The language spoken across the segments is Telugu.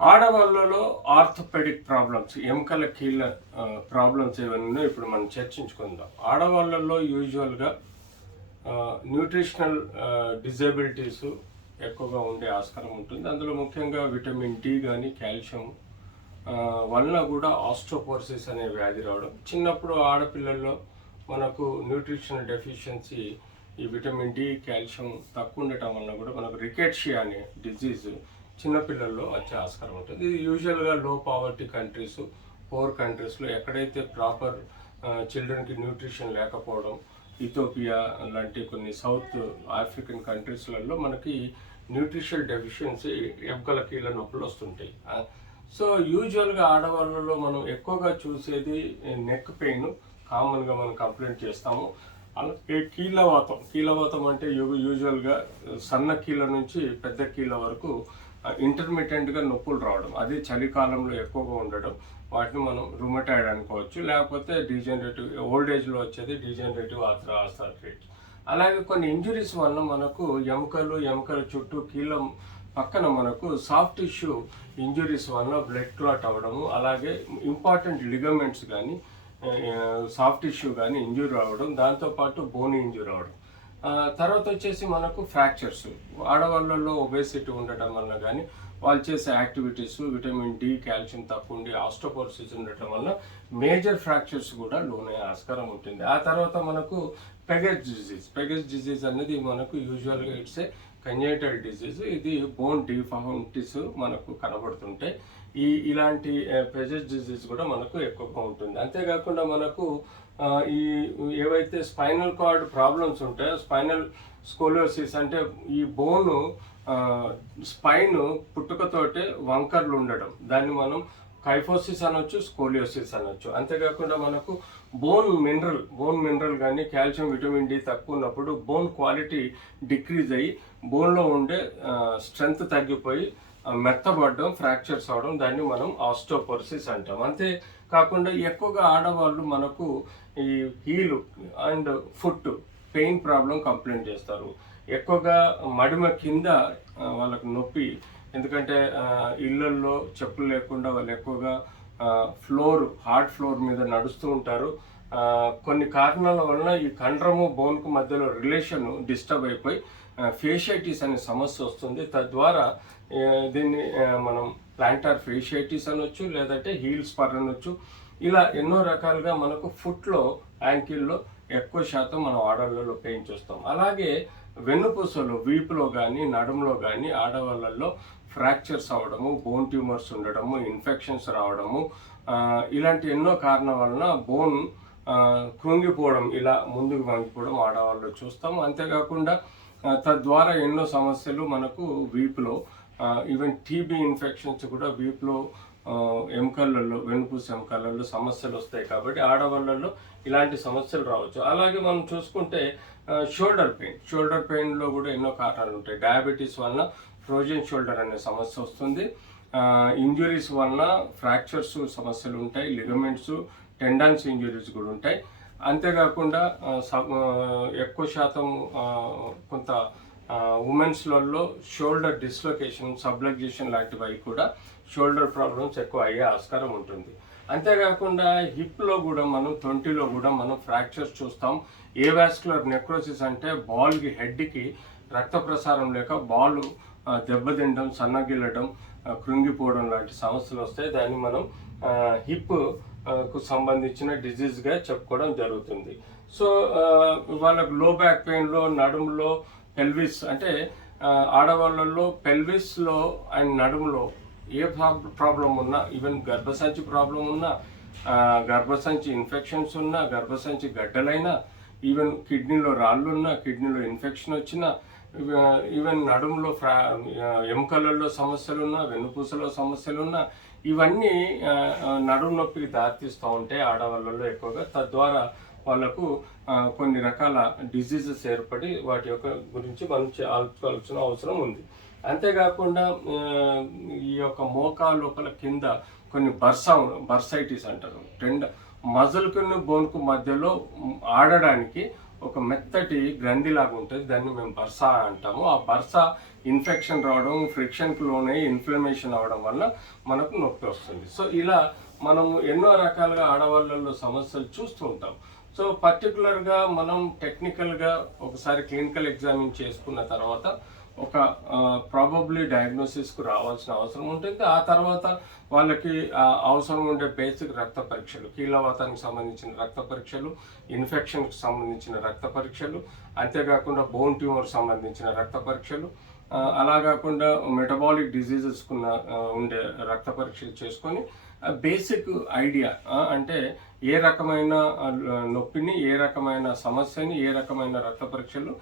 ఆడవాళ్ళలో ఆర్థోపెడిక్ ప్రాబ్లమ్స్, ఎముకల కీళ్ళ ప్రాబ్లమ్స్ ఏమైనా ఇప్పుడు మనం చర్చించుకుందాం. ఆడవాళ్ళలో యూజువల్గా న్యూట్రిషనల్ డిజేబిలిటీస్ ఎక్కువగా ఉండే ఆస్కారం ఉంటుంది. అందులో ముఖ్యంగా విటమిన్ డి కానీ కాల్షియం వలన కూడా ఆస్టోపోరోసిస్ అనే వ్యాధి రావడం. చిన్నప్పుడు ఆడపిల్లల్లో మనకు న్యూట్రిషనల్ డెఫిషియన్సీ, ఈ విటమిన్ డి కాల్షియం తక్కువ ఉండటం వలన కూడా మనకు రికెట్షియా అనే డిజీజ్ చిన్నపిల్లల్లో వచ్చే ఆస్కారం ఉంటుంది. ఇది యూజువల్గా లో పావర్టీ కంట్రీస్, పూర్ కంట్రీస్లో ఎక్కడైతే ప్రాపర్ చిల్డ్రన్కి న్యూట్రిషన్ లేకపోవడం, ఇథోపియా లాంటి కొన్ని సౌత్ ఆఫ్రికన్ కంట్రీస్లలో మనకి న్యూట్రిషన్ డెఫిషియన్సీ ఎముకల కీళ్ళ నొప్పులు వస్తుంటాయి. సో యూజువల్గా ఆడవాళ్ళలో మనం ఎక్కువగా చూసేది నెక్ పెయిన్, కామన్గా మనం కంప్లైంట్ చేస్తాము. అలాగే కీళ్ళవాతం అంటే యూజువల్గా సన్న కీళ్ళ నుంచి పెద్ద కీళ్ళ వరకు ఇంటర్మీడియట్గా నొప్పులు రావడం, అది చలికాలంలో ఎక్కువగా ఉండడం, వాటిని మనం రుమటాయిడ్ అనుకోవచ్చు. లేకపోతే డీజనరేటివ్, ఓల్డ్ ఏజ్లో వచ్చేది డీజనరేటివ్ ఆర్థరైటిస్. అలాగే కొన్ని ఇంజురీస్ వల్ల మనకు ఎముకల చుట్టూ కీళ్ళ పక్కన మనకు సాఫ్ట్ టిష్యూ ఇంజురీస్ వల్ల బ్లడ్ క్లాట్ అవ్వడము, అలాగే ఇంపార్టెంట్ లిగమెంట్స్ కానీ సాఫ్ట్ టిష్యూ కానీ ఇంజూరీ అవ్వడం, దాంతోపాటు బోన్ ఇంజూరీ అవ్వడం. తర్వాత వచ్చేసి మనకు ఫ్రాక్చర్స్, ఆడవాళ్ళల్లో ఒబేసిటీ ఉండటం వల్ల కానీ వాళ్ళు చేసే యాక్టివిటీస్, విటమిన్ డి కాల్షియం తక్కువ ఉండి ఆస్టోపోరోసిస్ ఉండటం వల్ల మేజర్ ఫ్రాక్చర్స్ కూడా లోనే ఆస్కారం ఉంటుంది. ఆ తర్వాత మనకు పెగెస్ డిజీజ్ అనేది మనకు యూజువల్గా ఇట్స్ ఏ కంజైటల్ డిజీజ్. ఇది బోన్ డిఫార్మిటీస్ మనకు కనబడుతుంటాయి. ఇలాంటి పెగెస్ డిజీజ్ కూడా మనకు ఎక్కువగా ఉంటుంది. అంతేకాకుండా మనకు ఈ ఏవైతే స్పైనల్ కార్డ్ ప్రాబ్లమ్స్ ఉంటాయో, స్పైనల్ స్కోలియోసిస్ అంటే ఈ బోను స్పైన్ పుట్టుకతోటే వంకర్లు ఉండడం, దాన్ని మనం కైఫోసిస్ అనొచ్చు, స్కోలియోసిస్ అనొచ్చు. అంతేకాకుండా మనకు బోన్ మినరల్ కానీ కాల్షియం, విటమిన్ డి తక్కువ ఉన్నప్పుడు బోన్ క్వాలిటీ డిక్రీజ్ అయ్యి బోన్లో ఉండే స్ట్రెంగ్త్ తగ్గిపోయి మెత్తబడడం, ఫ్రాక్చర్స్ అవడం, దాన్ని మనం ఆస్టోపోరోసిస్ అంటాం. అంతే కాకుండా ఎక్కువగా ఆడవాళ్ళు మనకు ఈ heel and foot pain problem complaint చేస్తారు. ఎక్కువగా మడిమ కింద వాళ్ళకు నొప్పి, ఎందుకంటే ఇళ్ళల్లో చెప్పులు లేకుండా వాళ్ళు ఎక్కువగా హార్డ్ ఫ్లోర్ మీద నడుస్తూ ఉంటారు. కొన్ని కారణాల వలన ఈ కండరము బోన్కు మధ్యలో రిలేషన్ డిస్టర్బ్ అయిపోయి ఫేషియైటిస్ అనే సమస్య వస్తుంది. తద్వారా దీన్ని మనం ప్లాంటార్ ఫేషియైటిస్ అనొచ్చు, లేదంటే హీల్ స్పర్ అనొచ్చు. ఇలా ఎన్నో రకాలుగా మనకు ఫుట్లో, యాంకిల్లో ఎక్కువ శాతం మనం ఆడవాళ్ళలో పెయిన్ చూస్తాం. అలాగే వెన్నుపూసలో, వీపులో కానీ నడుములో కానీ ఆడవాళ్ళల్లో ఫ్రాక్చర్స్ అవ్వడము, బోన్ ట్యూమర్స్ ఉండడము, ఇన్ఫెక్షన్స్ రావడము, ఇలాంటి ఎన్నో కారణాల వలన బోన్ కృంగిపోవడం, ఇలా ముందుకు వంగిపోవడం ఆడవాళ్ళు చూస్తాము. అంతేకాకుండా తద్వారా ఎన్నో సమస్యలు మనకు వీపులో, ఈవెన్ టీబీ ఇన్ఫెక్షన్స్ కూడా వీపులో, ఎముకలలో, వెన్నుపూస ఎముకలలో సమస్యలు వస్తాయి. కాబట్టి ఆడవాళ్ళలో ఇలాంటి సమస్యలు రావచ్చు. అలాగే మనం చూసుకుంటే షోల్డర్ పెయిన్లో కూడా ఎన్నో కారణాలు ఉంటాయి. డయాబెటీస్ వలన ఫ్రోజన్ షోల్డర్ అనే సమస్య వస్తుంది. ఇంజురీస్ వలన ఫ్రాక్చర్స్ సమస్యలు ఉంటాయి, లిగమెంట్స్, టెండన్స్ ఇంజురీస్ కూడా ఉంటాయి. అంతేకాకుండా ఎక్కువ శాతం కొంత ఉమెన్స్లలో షోల్డర్ డిస్లొకేషన్, సబ్లక్జేషన్ లాంటివి అవి కూడా షోల్డర్ ప్రాబ్లమ్స్ ఎక్కువ అయ్యే ఆస్కారం ఉంటుంది. అంతేకాకుండా హిప్లో కూడా మనం, తొంటిలో కూడా మనం ఫ్రాక్చర్స్ చూస్తాం. ఏవాస్కులర్ నెక్రోసిస్ అంటే బాల్కి, హెడ్కి రక్త ప్రసారం లేక బాల్ దెబ్బతినడం, సన్నగిల్లడం, కృంగిపోవడం లాంటి సమస్యలు వస్తాయి. దాన్ని మనం హిప్కు సంబంధించిన డిజీజ్గా చెప్పుకోవడం జరుగుతుంది. సో వాళ్ళకు లో బ్యాక్ పెయిన్లో, నడుములో, పెల్విస్ అంటే ఆడవాళ్ళల్లో పెల్విస్లో అండ్ నడుములో ఏ ప్రాబ్లం ఉన్నా, ఈవెన్ గర్భసంచి ప్రాబ్లం ఉన్నా, గర్భసంచి ఇన్ఫెక్షన్స్ ఉన్నా, గర్భసంచి గడ్డలైనా, ఈవెన్ కిడ్నీలో రాళ్ళున్నా, కిడ్నీలో ఇన్ఫెక్షన్ వచ్చినా, ఈవెన్ నడుములో ఎముకలలో సమస్యలున్నా, వెన్నుపూసలో సమస్యలున్నా, ఇవన్నీ నడుము నొప్పికి దారితీస్తూ ఉంటాయి ఆడవాళ్ళలో ఎక్కువగా. తద్వారా వాళ్ళకు కొన్ని రకాల డిజీజెస్ ఏర్పడి వాటి యొక్క గురించి మనం ఆలోచించాల్సిన అవసరం ఉంది. అంతేకాకుండా ఈ యొక్క మోకా లోపల కింద కొన్ని బర్సైటిస్ అంటారు, మజిల్కు బోన్కు మధ్యలో ఆడడానికి ఒక మెత్తటి గ్రంథి లాగా ఉంటుంది, దాన్ని మేము బర్సా అంటాము. ఆ బర్సా ఇన్ఫెక్షన్ రావడం, ఫ్రిక్షన్కి లోనే ఇన్ఫ్లమేషన్ అవడం వల్ల మనకు నొప్పి వస్తుంది. సో ఇలా మనము ఎన్నో రకాలుగా ఆడవాళ్ళలో సమస్యలు చూస్తూ ఉంటాం. సో పర్టికులర్గా మనం టెక్నికల్గా ఒకసారి క్లినికల్ ఎగ్జామిన్ చేసుకున్న తర్వాత ఒక ప్రాబబ్లీ డయాగ్నోసిస్కు రావాల్సిన అవసరం ఉంటుంది. ఆ తర్వాత వాళ్ళకి అవసరం ఉండే బేసిక్ రక్త పరీక్షలు, కీళ్ళవాతానికి సంబంధించిన రక్త పరీక్షలు, ఇన్ఫెక్షన్కి సంబంధించిన రక్త పరీక్షలు, అంతేకాకుండా బోన్ ట్యూమర్ సంబంధించిన రక్త పరీక్షలు, అలా కాకుండా మెటబాలిక్ డిజీజెస్కున్న ఉండే రక్త పరీక్షలు చేసుకొని బేసిక్ ఐడియా అంటే ఏ రకమైన నొప్పిని, ఏ రకమైన సమస్యని, ఏ రకమైన రక్త పరీక్షలు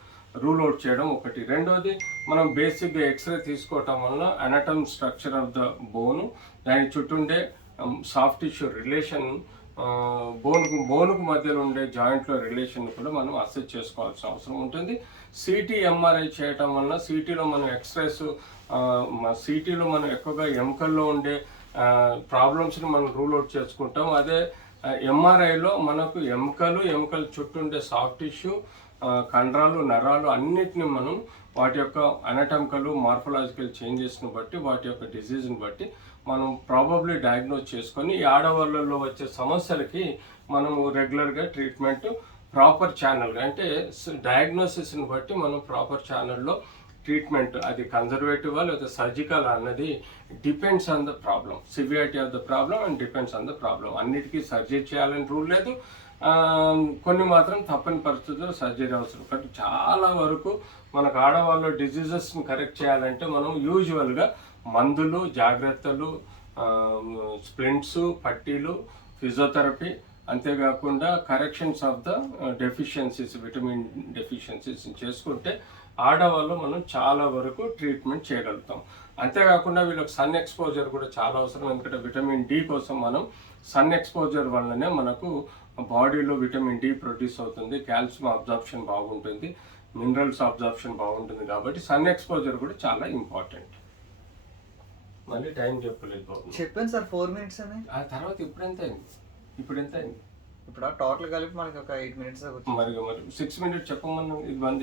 రూల్ అవుట్ చేయడం ఒకటి. రెండోది, మనం బేసిక్గా ఎక్స్రే తీసుకోవటం వల్ల అనటమ్ స్ట్రక్చర్ ఆఫ్ ద బోను, దాని చుట్టూ ఉండే సాఫ్ట్ టిష్యూ రిలేషన్, బోనుకు మధ్యలో ఉండే జాయింట్లో రిలేషన్ కూడా మనం అసెస్ చేసుకోవాల్సిన అవసరం ఉంటుంది. సిటీ ఎంఆర్ఐ చేయటం వల్ల సిటీలో మనం ఎక్స్రేస్, సిటీలో మనం ఎక్కువగా ఎముకల్లో ఉండే ప్రాబ్లమ్స్ని మనం రూల్ అవుట్ చేసుకుంటాం. అదే ఎంఆర్ఐలో మనకు ఎముకల చుట్టూ ఉండే సాఫ్ట్ టిష్యూ, కండరాలు, నరాలు అన్నిటిని మనం వాటి యొక్క అనటమికల్, మార్ఫలాజికల్ చేంజెస్ని బట్టి, వాటి యొక్క డిజీజ్ని బట్టి మనం ప్రాబబ్లీ డయాగ్నోజ్ చేసుకొని ఈ ఆడవాళ్ళలో వచ్చే సమస్యలకి మనము రెగ్యులర్గా ట్రీట్మెంట్ ప్రాపర్ ఛానల్ అంటే డయాగ్నోసిస్ని బట్టి మనం ప్రాపర్ ఛానల్లో ట్రీట్మెంట్, అది కన్జర్వేటివా లేదా సర్జికల్ అన్నది depends on the problem, severity of the problem and depends on the problem. అన్నిటికీ సర్జరీ చేయాలని రూల్ లేదు, కొన్ని మాత్రం తప్పని పరిస్థితుల్లో సర్జరీ అవసరం. కాబట్టి చాలా వరకు మనకు ఆడవాళ్ళ డిజీజెస్ని కరెక్ట్ చేయాలంటే మనం యూజువల్గా మందులు, జాగ్రత్తలు, స్ప్లింట్స్, పట్టీలు, ఫిజియోథెరపీ, అంతేకాకుండా corrections of the deficiencies, vitamin deficiencies చేసుకుంటే ఆడవాళ్ళు మనం చాలా వరకు ట్రీట్మెంట్ చేయగలుగుతాం. అంతేకాకుండా వీళ్ళకి సన్ ఎక్స్పోజర్ కూడా చాలా అవసరం. ఎందుకంటే విటమిన్ డి కోసం మనం సన్ ఎక్స్పోజర్ వల్లనే మనకు బాడీలో విటమిన్ డి ప్రొడ్యూస్ అవుతుంది, కాల్షియం అబ్జార్ప్షన్ బాగుంటుంది, మినరల్స్ అబ్జార్ప్షన్ బాగుంటుంది. కాబట్టి సన్ ఎక్స్పోజర్ కూడా చాలా ఇంపార్టెంట్. మళ్ళీ టైం చెప్పలేదు బాబు. చెప్పాను సార్ 4 minutes అని. ఆ తర్వాత ఇప్పుడు ఎంత అయింది? ఇప్పుడు టోటల్ కలిపి మనకి ఒక 8 minutes మరి 6 minutes చెప్పమన్నాను. ఇది 1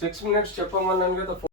6 minutes చెప్పమన్నాను కదా.